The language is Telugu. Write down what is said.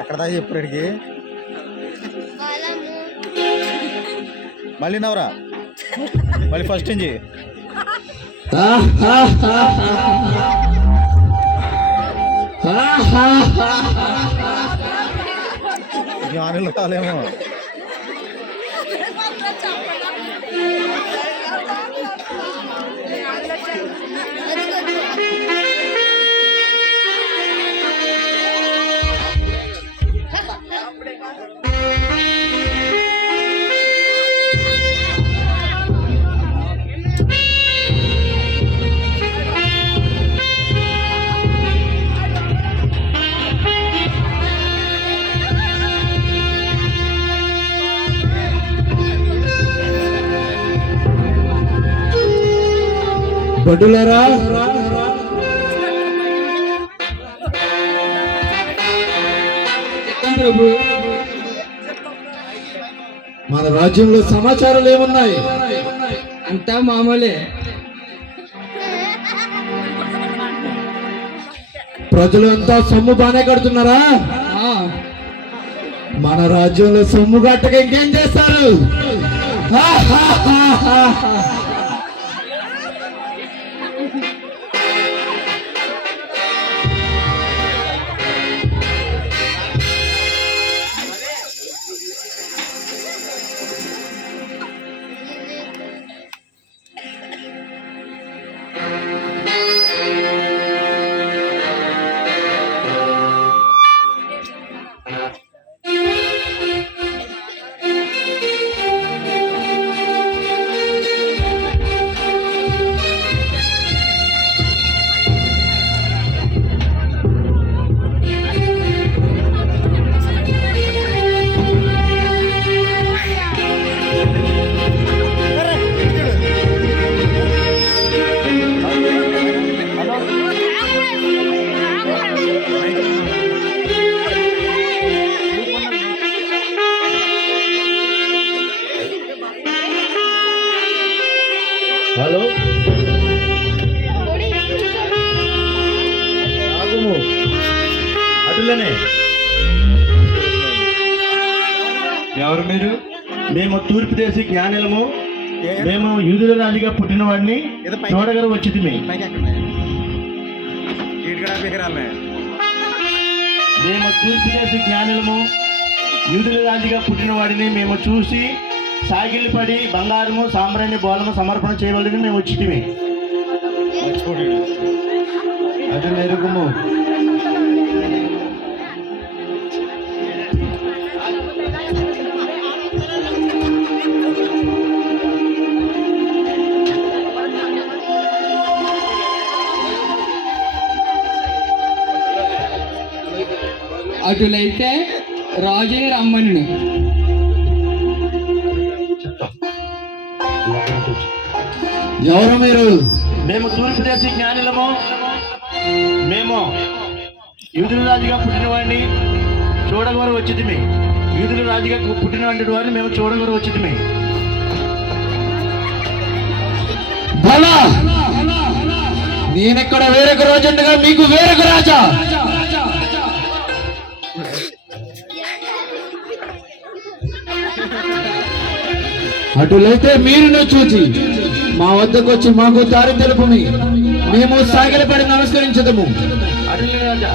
అక్కడ దాకా చెప్పడికి మళ్ళీ నవరా మళ్ళీ ఫస్ట్ నుంచి జ్ఞానులు రాలేమో. భటులరా, ప్రభు, మన రాజ్యంలో సమాచారాలు ఏమున్నాయి? అంతా మామూలే. ప్రజలు అంతా సొమ్ము బానే కడుతున్నారా? మన రాజ్యంలో సొమ్ము కట్టక ఇంకేం చేస్తారు? హలో, అటులనే ఎవరు మీరు? మేము తూర్పు దేశ జ్ఞానులము. మేము యూదుల రాజుగా పుట్టిన వాడిని చూడగల వచ్చింది. మేము తూర్పు దేశ జ్ఞానులము, యూదుల రాజుగా పుట్టిన వాడిని మేము చూసి సాగిలిపడి బంగారము సాంబ్రాణి బోలము సమర్పణ చేయవలని మేము వచ్చితిమి. అది మెరుగుము. అటులైతే రాజుని రమ్మను. ఎవరు మీరు? మేము తూర్పు దేశ జ్ఞానులము. మేము యూదుల రాజుగా పుట్టిన వాడిని చూడగోరు వచ్చింది. యూదుల రాజుగా పుట్టిన వాడిని మేము చూడగోరు వచ్చింది. బలా, నేనెక్కడ వేరొక రాజు ఉండగా మీకు వేరొక రాజా? అటులైతే మీరు చూచి మా వద్దకు వచ్చి మాకు దారి తెలుపుమి, మేము సాగిలపడి నమస్కరించదము. అటులే రాజా,